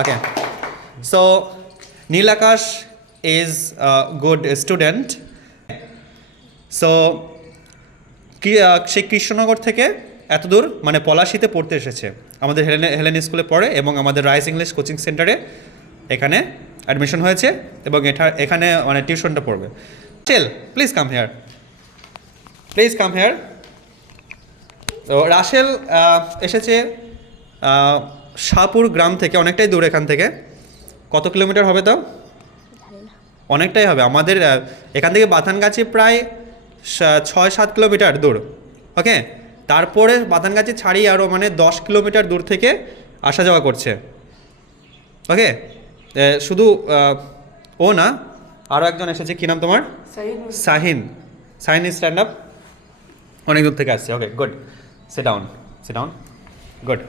Okay. So, Neelakash is a good student. So, সে কৃষ্ণনগর থেকে এত দূর মানে পলাশিতে পড়তে এসেছে, আমাদের হেলেন স্কুলে পড়ে এবং আমাদের রাইস ইংলিশ কোচিং সেন্টারে এখানে অ্যাডমিশন হয়েছে এবং এখানে মানে টিউশনটা পড়বে। চেল, please come here, please come here. তো রাশেল এসেছে শাহপুর গ্রাম থেকে, অনেকটাই দূর এখান থেকে। কত কিলোমিটার হবে তাও? অনেকটাই হবে। আমাদের এখান থেকে বাথানগাছি প্রায় 6-7 কিলোমিটার দূর। ওকে, তারপরে বাথানগাছি ছাড়িয়ে আরও মানে 10 কিলোমিটার দূর থেকে আসা যাওয়া করছে। ওকে, শুধু ও না, আরও একজন এসেছে। কী নাম তোমার? শাহিন। শাহিন স্ট্যান্ড আপ, অনেক দূর থেকে আসছে। Okay, good, sit down, sit down, good.